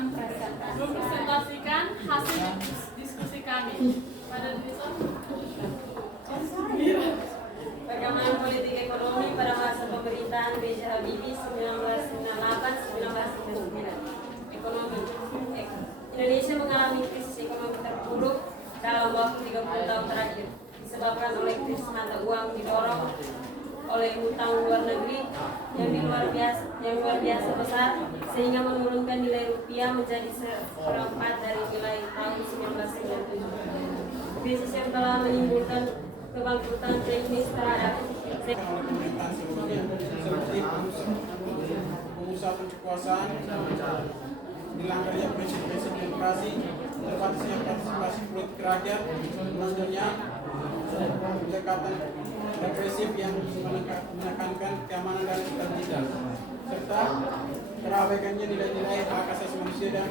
mempresentasikan hasil diskusi kami. Pada Perkembangan politik ekonomi pada masa pemerintahan B.J. Habibie 1998-1999. Ekonomi Indonesia mengalami krisis ekonomi terburuk dalam waktu 30 tahun terakhir, disebabkan oleh krisis mata uang didorong oleh hutang luar negeri yang luar biasa besar, sehingga menurunkan nilai rupiah menjadi seperempat dari nilai tahun 1997. Krisis yang telah menimbulkan kebangkrutan teknis terhadap pemerintahan sebelumnya, seperti pengusaha kekuasaan, dilanggarnya prinsip-prinsip demokrasi, terbatasnya partisipasi politik rakyat, munculnya pendekatan represif yang menekankan keamanan dan stabilitas, serta terabaikannya nilai-nilai hak asasi manusia dan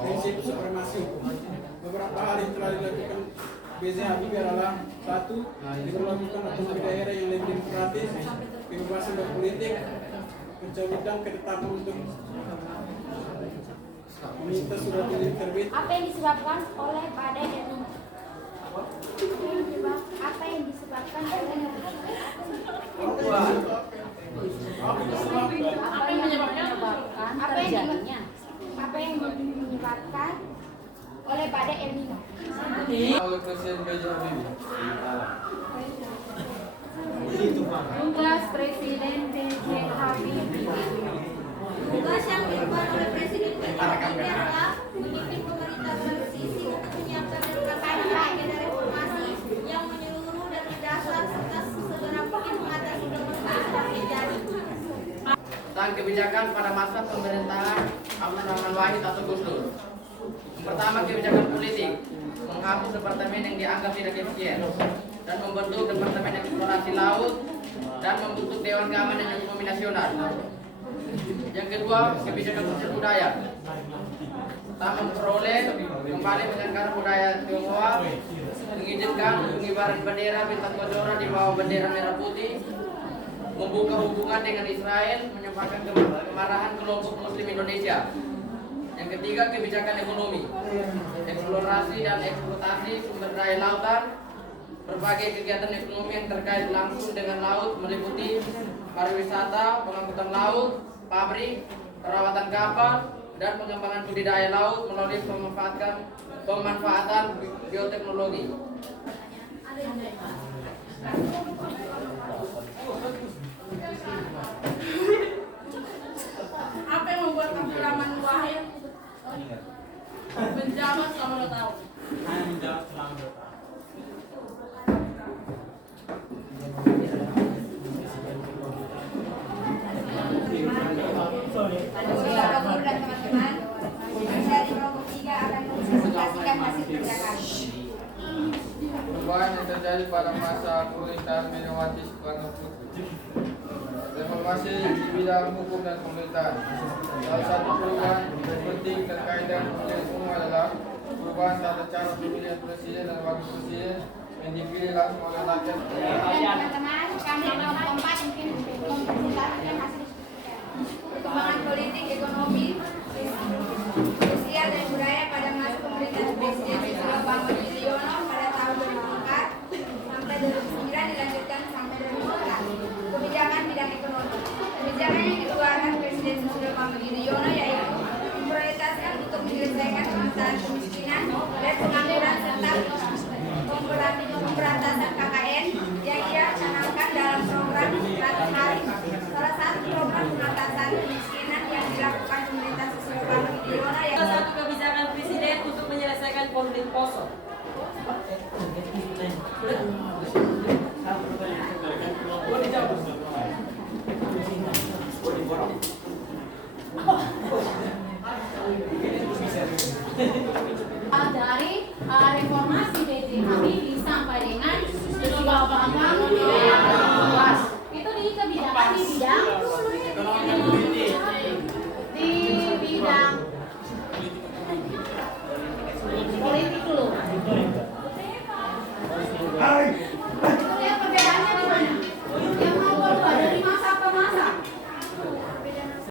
prinsip supremasi hukum. Beberapa hal yang telah dilakukan B.J. Habibie adalah: 1. Diberlakukan otonomi daerah yang lebih demokratis, kebebasan berpolitik, pencabutan ketetapan untuk meminta surat izin terbit. Apa yang disebabkan oleh badai El Nino? Apa yang disebabkan oleh apa yang menyebabkan oleh badai El Nino? Oleh Presiden B.J. Habibie. Tugas Presiden B.J. Habibie. Tugas yang diemban oleh Presiden B.J. Habibie adalah memimpin pemerintah transisi untuk menyiapkan dan melaksanakan agenda reformasi yang menyeluruh dan mendasar serta segera mungkin mengatasi permasalahan yang terjadi. Tentang kebijakan pada masa pemerintahan Abdurrahman Wahid atau Gus Dur. Pertama, kebijakan politik, menghapus departemen yang dianggap tidak efisien dan membentuk departemen eksplorasi laut dan membentuk Dewan Keamanan dan Ekonomi Nasional. Yang kedua, kebijakan sosial budaya, tak memperoleh kembali menyangkar budaya Tionghoa, mengizinkan pengibaran bendera bintang kejora di bawah bendera merah putih, membuka hubungan dengan Israel, menyebabkan kemarahan kelompok Muslim Indonesia. Yang ketiga, kebijakan ekonomi, eksplorasi dan eksploitasi sumber daya lautan, berbagai kegiatan ekonomi yang terkait langsung dengan laut meliputi pariwisata, pengangkutan laut, pabrik, perawatan kapal, dan pengembangan budidaya laut melalui pemanfaatan bioteknologi. apa yang membuat Abdurrahman Wahid menjabat selama 2 tahun? Bapak dan teman-teman, dari kelompok 3 akan mempresentasikan hasil kerjakan. Perubahan yang terjadi pada masa pemerintahan Megawati Soekarno Putri. Reformasi di bidang hukum dan pemerintahan. Salah satu perubahan penting terkait dengan pemilihan umum adalah perubahan tata cara pemilihan presiden dan wakil presiden yang dipilih langsung oleh rakyat. Teman-teman, kami kelompok 4 mungkin